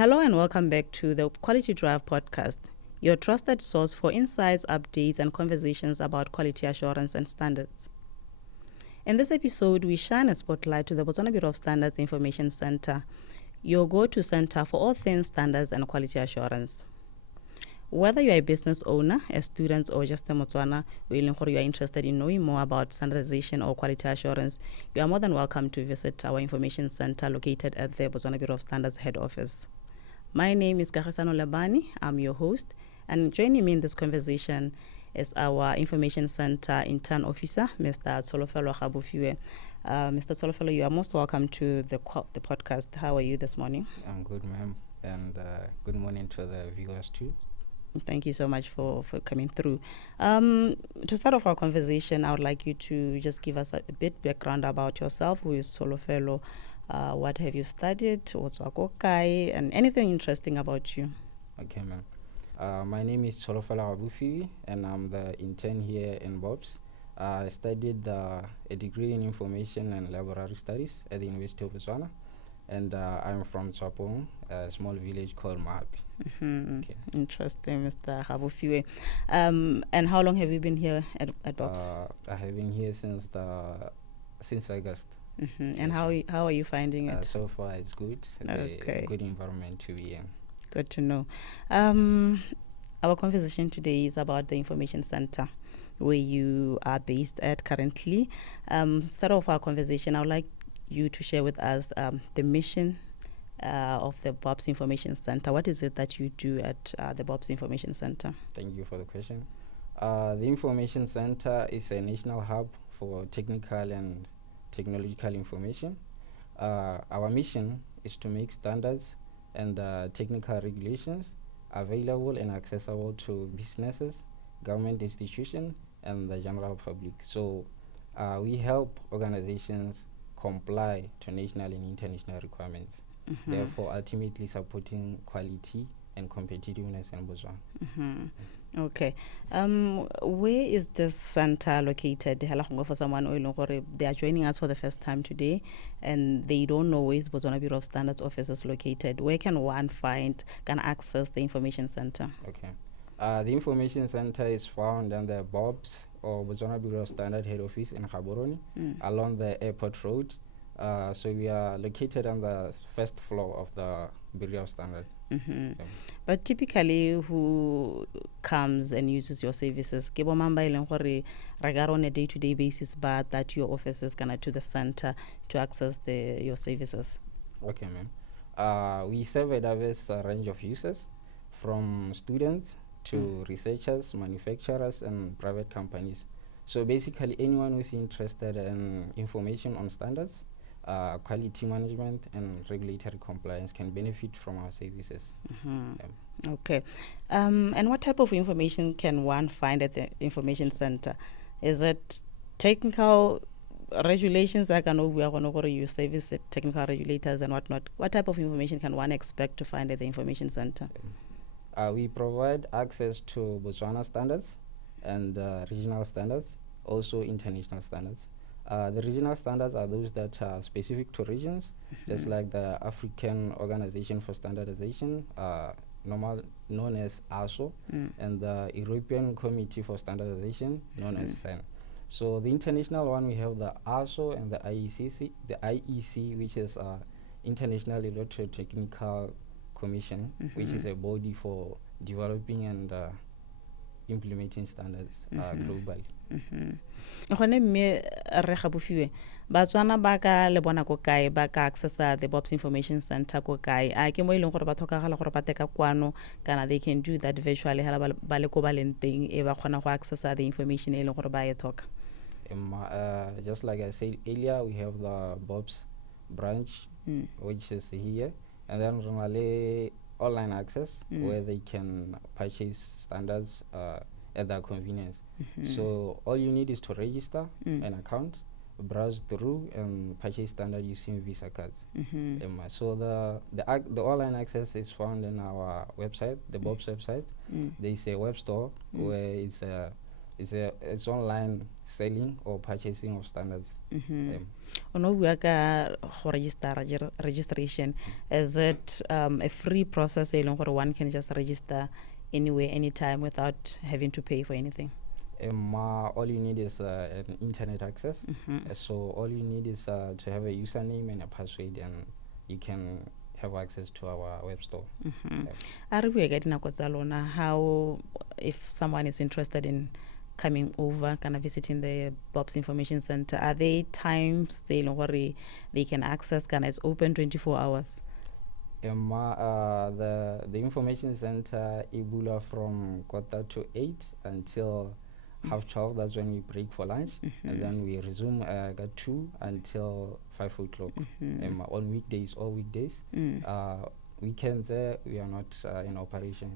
Hello and welcome back to the Quality Drive podcast, your trusted source for insights, updates, and conversations about quality assurance and standards. In this episode, we shine a spotlight to the Botswana Bureau of Standards Information Center, your go-to center for all things standards and quality assurance. Whether you are a business owner, a student, or just a Botswana, you are interested in knowing more about standardization or quality assurance, you are more than welcome to visit our information center located at the Botswana Bureau of Standards head office. My name is Francistown Botswana. I'm your host, and joining me in this conversation is our Information Center Intern Officer, Mr. Tsholofelo Gaborone. Mr. Tsholofelo, you are most welcome to the podcast. How are you this morning? I'm good, ma'am, and good morning to the viewers too. Thank you so much for coming through. To start off our conversation, I would like you to just give us a bit background about yourself. Who is Tsholofelo? What have you studied? What's Wakokai? And anything interesting about you? Okay, ma'am. My name is Tsholofelo Gaborone, and I'm the intern here in BOBS. I studied a degree in information and laboratory studies at the University of Botswana, and I'm from Tswapong, a small village called Mahapi. Okay. Interesting, Mr. Gaborone. And how long have you been here at BOBS? I have been here since August. And how are you finding it? So far, it's good. It's a good environment to be in. Good to know. Our conversation today is about the information center where you are based at currently. Start off our conversation, I would like you to share with us the mission of the BOBS Information Center. What is it that you do at the BOBS Information Center? Thank you for the question. The Information Center is a national hub for technical and technological information. Our mission is to make standards and technical regulations available and accessible to businesses, government institutions, and the general public. So we help organizations comply to national and international requirements, therefore ultimately supporting quality and competitiveness in Botswana. Okay. Where is this center located? For someone they are joining us for the first time today and they don't know where is Botswana Bureau of Standards office is located. Where can one can access the information center? Okay. The information center is found in the BOBS or Botswana Bureau of Standards head office in Gaborone along the airport road. So we are located on the first floor of the Bureau of Standards. But typically, who comes and uses your services? On a day-to-day basis, but that your office is gonna to the center to access your services. Okay, ma'am. We serve a diverse range of users, from students to researchers, manufacturers, and private companies. So basically, anyone who's interested in information on standards, quality management, and regulatory compliance can benefit from our services. Okay. And what type of information can one find at the information center? Is it technical regulations? I know we are going to use service technical regulators and whatnot. What type of information can one expect to find at the information center? We provide access to Botswana standards and regional standards, also international standards. The regional standards are those that are specific to regions, just like the African Organization for Standardization, known as ASO, and the European Committee for Standardization, known as SEN. So the international one, we have the ASO and the IEC, which is International Electrotechnical Commission, which is a body for developing and implementing standards globally. Batswana ba ka le bona ko kae ba ka accessa the BOBS Information Center ko kae a ke mo ileng gore ba tlhokagala gore ba teka kwano kana they can do that virtually hala ba le ko ba leng teng e ba khona go accessa the information e leng gore ba e tlhoka. Just like I said earlier, we have the BOBS branch, which is here, and then normally online access where they can purchase standards at their convenience. So all you need is to register an account, browse through, and purchase standard using Visa cards. So the online access is found in our website, the BOBS website. There is a web store where it's online selling or purchasing of standards. Ono bua ka go registration, is it a free process e leng gore one can just register anywhere anytime without having to pay for anything? All you need is an internet access. So all you need is to have a username and a password, and you can have access to our web store. A re bue ka dinako tsa lona, how if someone is interested in coming over, kind of visiting the BOBS Information Center, are they times they can access, kind of it's open 24 hours? The information center ibula from 7:45 until 12:30. That's when we break for lunch, and then we resume at 2 until 5 o'clock. On weekdays or weekdays. Weekends we are not in operation.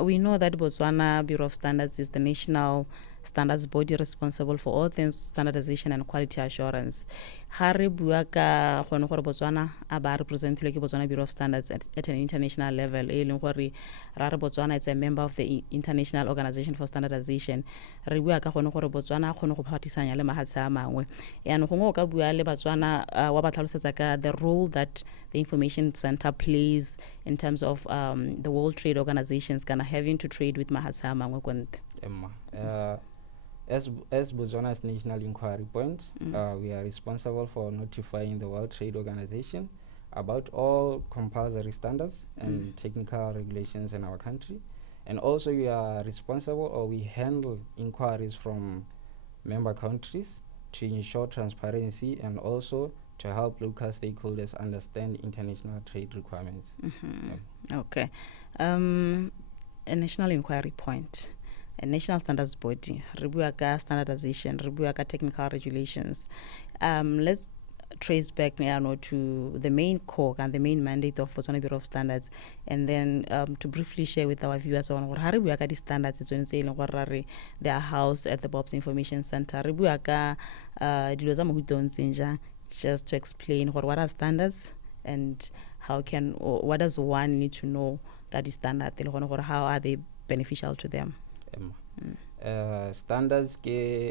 We know that Botswana Bureau of Standards is the national standards body responsible for all things standardization and quality assurance. Hari bua ka gone gore Botswana a ba representilwe ke Botswana Bureau of Standards at an international level. E leng gore ra re Botswana is a member of the International Organization for Standardization. Re bua ka gone gore Botswana gone go phatisanya le mahatshe a mangwe. Ya no go ka bua le Botswana wa ba tlhalosetsa ka the role that the information center plays in terms of the World Trade Organizations kind of having to trade with mahatshe a mangwe konte. As Botswana's national inquiry point, we are responsible for notifying the World Trade Organization about all compulsory standards and technical regulations in our country. And also we are responsible, or we handle inquiries from member countries to ensure transparency and also to help local stakeholders understand international trade requirements. Okay. A national inquiry point, a national standards body, Ribuaka standardization, Ribuaka technical regulations. Let's trace back to the main core and the main mandate of Botswana Bureau of Standards, and then to briefly share with our viewers on what Ribuaka standards is when they are housed at the BOBS Information Center. Ribuaka just to explain what are standards and what does one need to know that is standard, how are they beneficial to them? Standards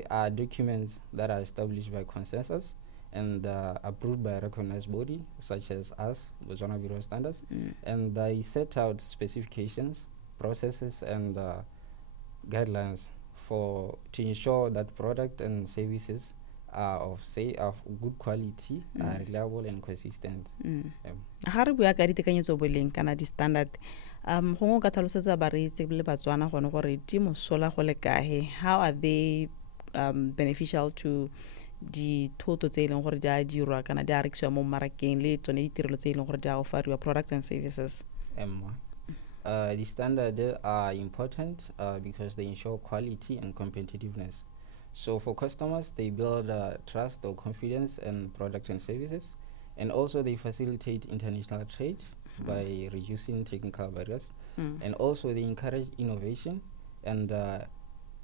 are documents that are established by consensus and approved by a recognized body such as us, Botswana Bureau of Standards, and they set out specifications, processes, and guidelines to ensure that product and services are of good quality, reliable and consistent. Ha re bua ka ditekanyetso boleng kana di standard, go ka tlhalosetsa bareetsi le Batswana gone gore di mosola go le kae, how are they beneficial to di thoto tse ileng gore di a dirwa kana di a rekisiwa mo marakeng le tsone ditirelo tse ileng gore di a offerwa, products and services? The standards are important because they ensure quality and competitiveness. So for customers, they build trust or confidence in products and services, and also they facilitate international trade by reducing technical barriers, and also they encourage innovation and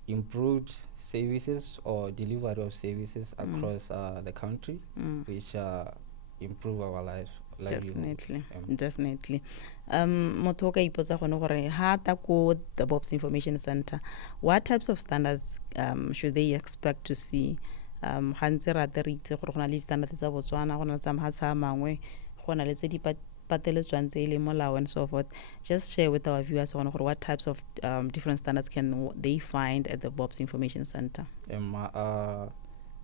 improved services or delivery of services across the country, which improve our lives. Definitely. Motho ka ipotsa gone gore ha ta ko the BOBS Information Center, what types of standards should they expect to see? Gantse ra re itse gore gona le standards tsa Botswana, gona le tsa mahatshe a mangwe, gona le tse di pateletswang tse ile molao and so forth. Just share with our viewers on what types of different standards can they find at the BOBS Information Center.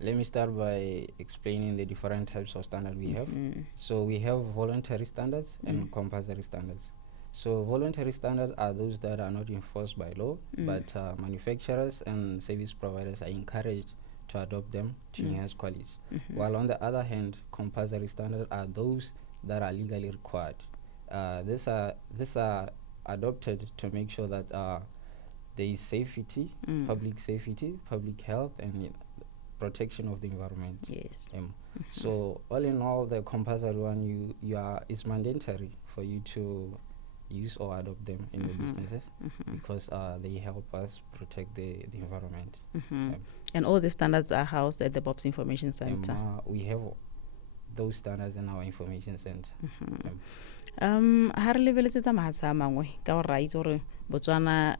Let me start by explaining the different types of standards we have. So we have voluntary standards and compulsory standards. So voluntary standards are those that are not enforced by law, but manufacturers and service providers are encouraged to adopt them to enhance quality. While on the other hand, compulsory standards are those that are legally required. These are adopted to make sure that there is safety, public safety, public health, and protection of the environment. Yes. So all in all, the compulsory one is mandatory for you to use or adopt them in the businesses because they help us protect the environment. And all the standards are housed at the BOBS Information Center. We have those standards in our information center. Ha re lebeletse tsa mahatsha a mangwe ka gore ra itse gore Botswana,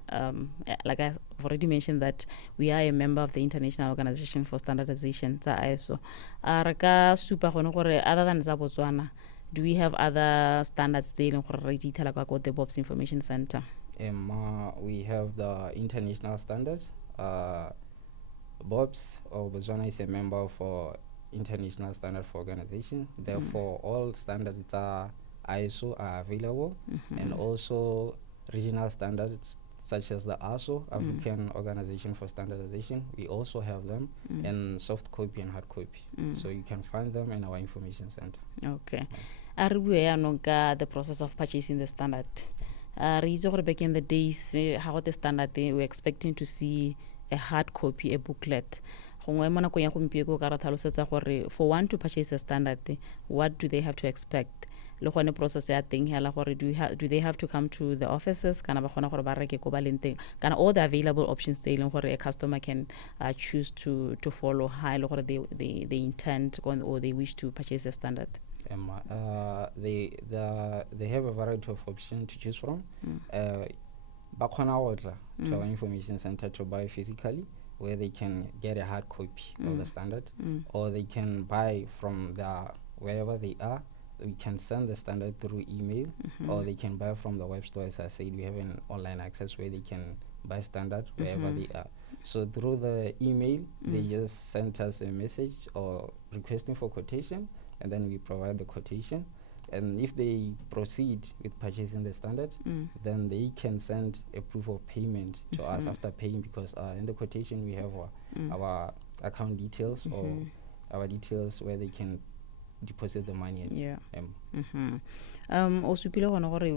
like I've already mentioned that we are a member of the International Organization for Standardization, tsa ISO. Re ka supa gone gore other than tsa Botswana, do we have other standards tse e leng gore re di ithela kwa the BOBS Information Center? We have the international standards. BOBS, or Botswana, is a member for International Standard for Organization. Therefore, all standards are ISO are available, and also regional standards such as the ASO, African Organization for Standardization. We also have them in soft copy and hard copy, so you can find them in our information center. Okay. A re bue yaanong ka the process of purchasing the standard. Re itse gore back in the days, how the standard, we're expecting to see a hard copy, a booklet. Gongwe mo nakong ya gompieko ka re tlhalosetsa gore for one to purchase a standard, what do they have to expect? Le gone process ya teng hela gore do they have to come to the offices kana ba gona gore ba reke ko ba leng teng, kana all the available options tse e leng gore a customer can choose to follow ha le gore they intend or they wish to purchase a standard? They have a variety of options to choose from. Ba khona go tla to our information center to buy physically, where they can get a hard copy of the standard, or they can buy from wherever they are. We can send the standard through email, or they can buy from the web store. As I said, we have an online access where they can buy standard wherever they are. So through the email, they just send us a message or requesting for quotation, and then we provide the quotation. And if they proceed with purchasing the standard, then they can send a proof of payment to us after paying, because in the quotation we have our account details or our details where they can deposit the money. Yeah. O supile gone gore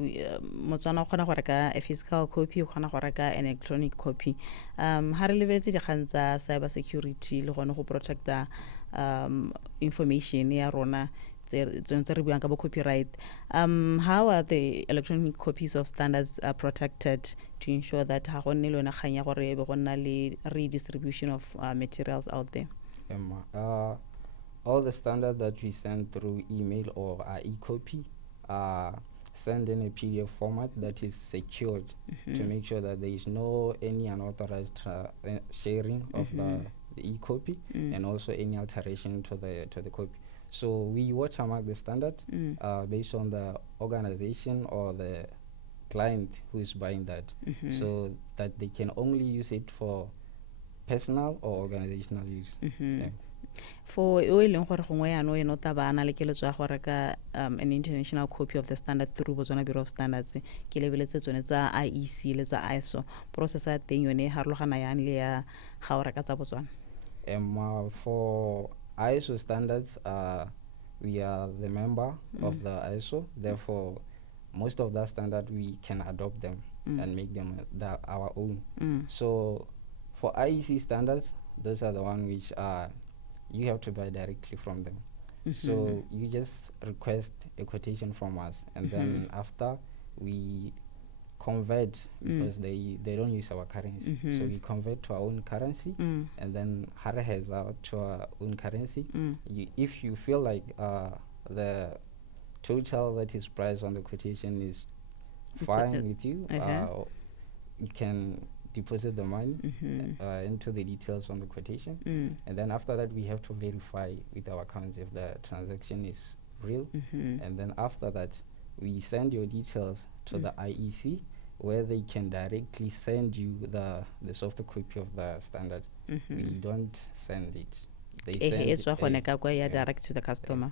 Motswana o kgona go reka a physical copy, o kgona go reka an electronic copy. Ha re lebetse dikgang tsa cyber security le gone go protect the information ya rona tse re buang ka bo copyright. How are the electronic copies of standards protected to ensure that ha gone le yona kgang ya gore be go nna le redistribution of materials out there? All the standards that we send through email or e-copy are sent in a PDF format that is secured to make sure that there is no any unauthorized sharing of the e-copy and also any alteration to the copy. So we watermark the standard based on the organization or the client who is buying that, so that they can only use it for personal or organizational use. For o e leng gore gongwe yaano eno ta bana le keletso ya go reka an international copy of the standard through Botswana Bureau of Standards, ke lebeletse tsone tsa IEC le tsa ISO, process ya teng yone harologana yang le ya ga o reka tsa Botswana? For ISO standards, we are the member of the ISO. Therefore, most of that standard we can adopt them and make them our own. So for IEC standards, those are the ones which you have to buy directly from them. So you just request a quotation from us, and then after we convert, because they don't use our currency, so we convert to our own currency, and then has out to our own currency. If you feel like the total that is priced on the quotation is fine with you, you can deposit the money into the details on the quotation, and then after that we have to verify with our accounts if the transaction is real, and then after that we send your details to the IEC, where they can directly send you the soft copy of the standard. We don't send it. They send it direct to the customer.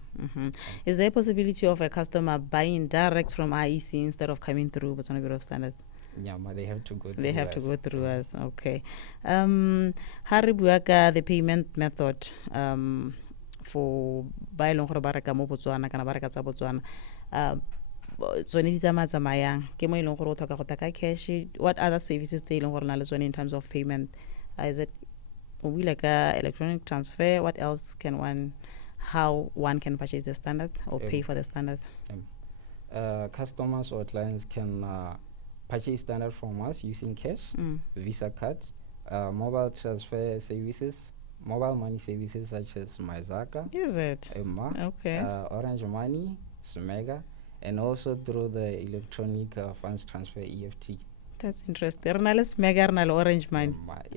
Is there a possibility of a customer buying direct from IEC instead of coming through Botswana Bureau of Standards? Yeah, but they have to go through They have to go through us. Okay. Ha re bua ka the payment method for ba e leng gore ba reka mo Botswana kana ba reka tsa Botswana, tsone di tsamayang ke mo e leng gore o tlhoka go taka cash. What other services tse e leng gore na le tsone in terms of payment? Is it we like electronic transfer? What else how one can purchase the standard or pay for the standard? Customers or clients can purchase standard from us using cash, Visa card, mobile transfer services, mobile money services such as Mazaka. Is it? Emma, Okay. Orange Money, Smega, and also through the electronic funds transfer EFT. That's interesting. Orange money.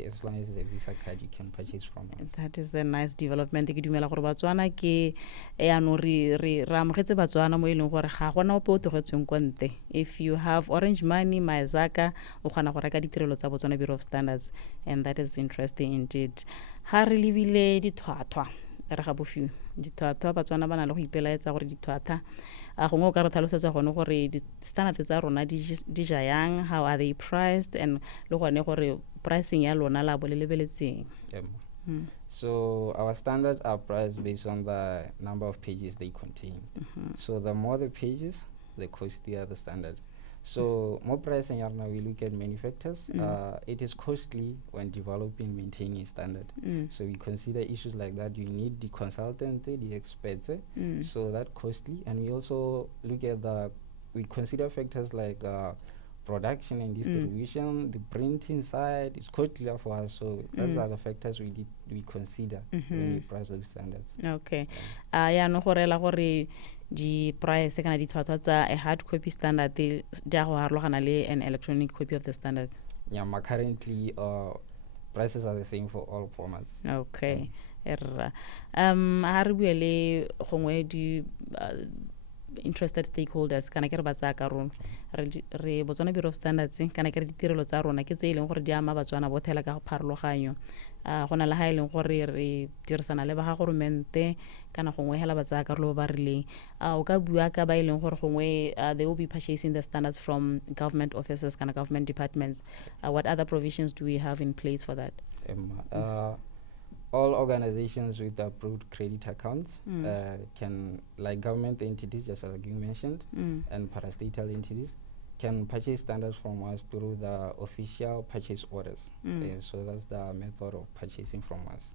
As long as the Visa card you can purchase from us. That is a nice development. Ke dumela gore Botswana ke ano re amogetse Botswana mo ileng gore ga gona ope o togetsweng kwa ntle. If you have orange money, maezaka o kgona go reka ditirelo tsa Botswana Bureau of Standards, and that is interesting indeed. Ha re lebile dithwathwa re ga bofiu dithwathwa Botswana ba na le go ipelaetsa gore dithwathwa gongwe o ka re tlhalosetsa gone gore di-standard tsa rona di ja yang, how are they priced, and le gone gore pricing ya lona la bo le lebeletseng. So our standards are priced based on the number of pages they contain. So the more the pages, the costlier the standard. So more pricing now we look at many factors. It is costly when developing, maintaining a standard. So we consider issues like that. You need the consultant, the experts. So that costly, and we also look at we consider factors like production and distribution, the printing side is costlier for us. So those are the factors we consider when we price those standards. Okay. Ya no gore la gore di price kana di thwathwa tsa a hard copy standard di a go harologana le an electronic copy of the standard. Yeah, currently prices are the same for all formats. Okay. Ha re bua le gongwe di interested stakeholders kana ke re ba tsaya karolo re Botswana Bureau of Standards kana ke re ditirelo tsa rona ke tse ileng gore di ama Batswana bothela ka pharologanyo go na le ha ileng gore re dirisana le ba ga government kana gongwe hela ba tsaya karolo ba rileng o ka bua ka ba ileng gore gongwe they will be purchasing the standards from government offices kana government departments. What other provisions do we have in place for that? All organizations with approved credit accounts can, like government entities, just like you mentioned, and parastatal entities, can purchase standards from us through the official purchase orders. So that's the method of purchasing from us.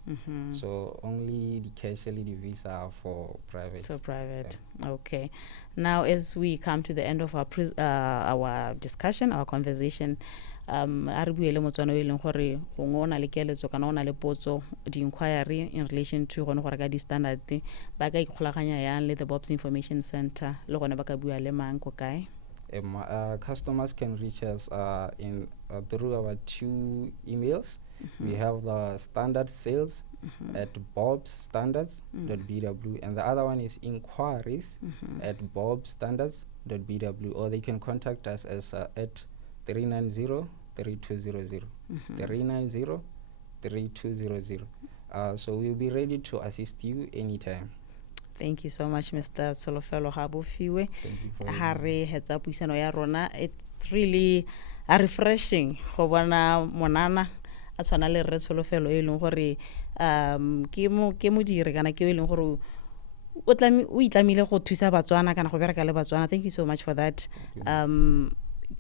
So only the cash, the Visa are for private. For private, okay. Now, as we come to the end of our discussion, our conversation, re buele Motswana o ileng gore gongwe o na le keletso kana o na le potso di inquiry in relation to gone gore ka di standard ba ka ikgolaganya yang le the BOBS Information Center le gone ba ka bua le mang ko kae? Customers can reach us through our 2 emails. We have the standard sales at bobsstandards.bw, and the other one is inquiries at bobsstandards.bw, or they can contact us as at 390-3200. 390-3200. So we'll be ready to assist you anytime. Thank you so much, Mr. Solofelo Gabofiwe. Thank you for heads up puisano ya rona. It's really refreshing go bona monana a tshwana le re Solofelo e leng gore ke mo dire kana ke e leng gore o itlamile go thusa Batswana kana go bereka le Batswana. Thank you so much for that.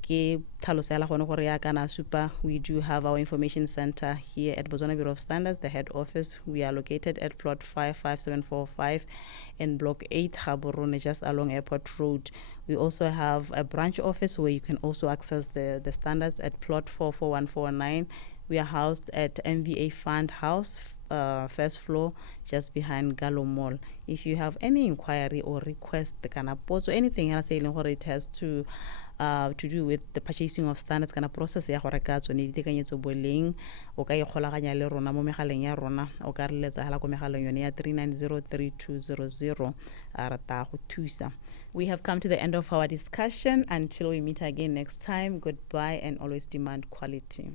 Ke thalosela gone gore ya kana super. We do have our information center here at Botswana Bureau of Standards, the head office. We are located at plot 55745 in block 8 Gaborone, just along Airport Road. We also have a branch office where you can also access the standards at plot 44149. We are housed at MVA Fund House, first floor, just behind Gallo Mall. If you have any inquiry or request, the kind of post or anything else, it has to do with the purchasing of standards kana process ya gore ka tsone ditekanyetso boleng o ka ikgolaganya le rona mo megaleng ya rona o ka re letsa hala go megaleng yone ya 390-3200 rata go thusa. We have come to the end of our discussion. Until we meet again next time, goodbye, and always demand quality.